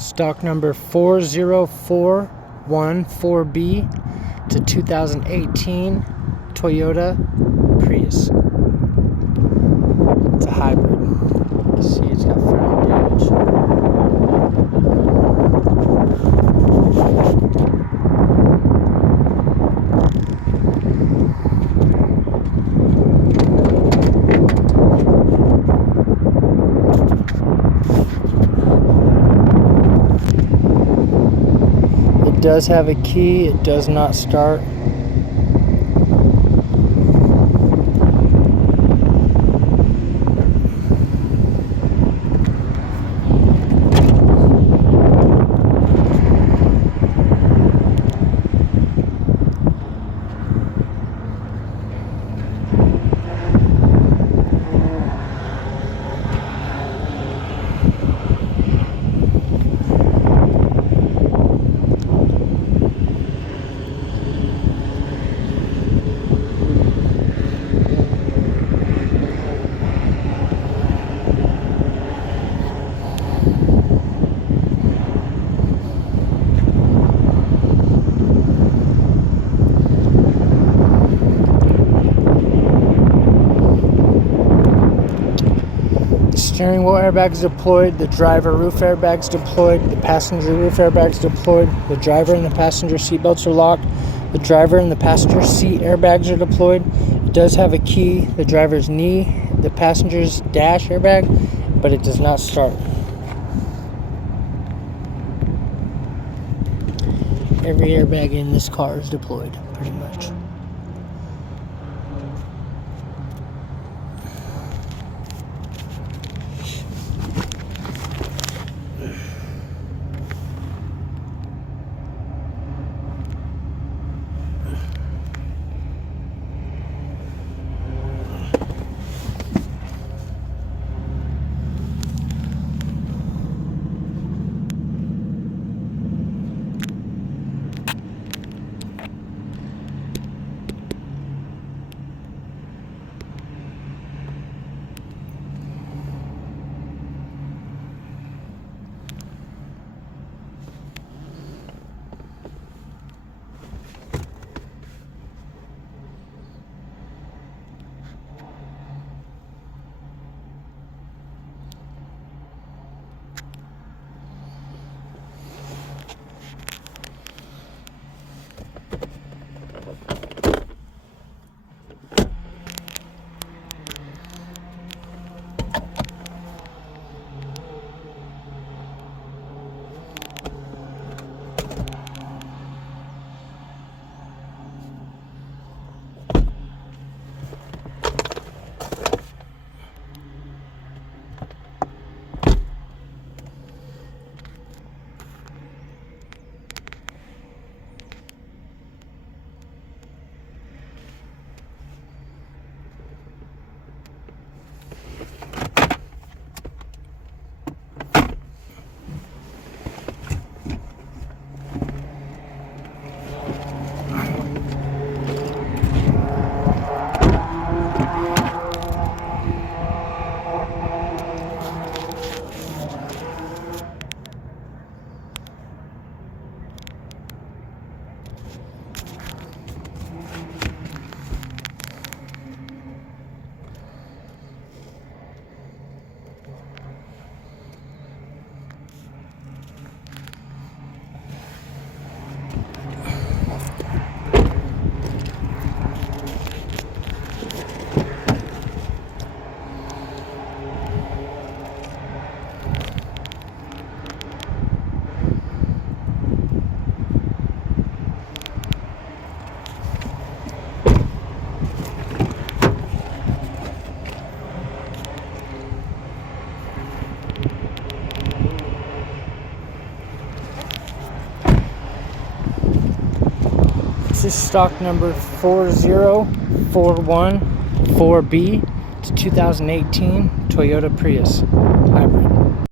Stock number 40414B. It's a 2018 Toyota Prius. It's a hybrid. You can see it's got front damage. It does have a key. It does not start. Steering wheel airbags deployed, the driver roof airbags deployed, the passenger roof airbags deployed, the driver and the passenger seat belts are locked, the driver and the passenger seat airbags are deployed. It does have a key, the driver's knee, the passenger's dash airbag, but it does not start. Every airbag in this car is deployed, pretty much. This is stock number 40414B. It's a 2018 Toyota Prius hybrid.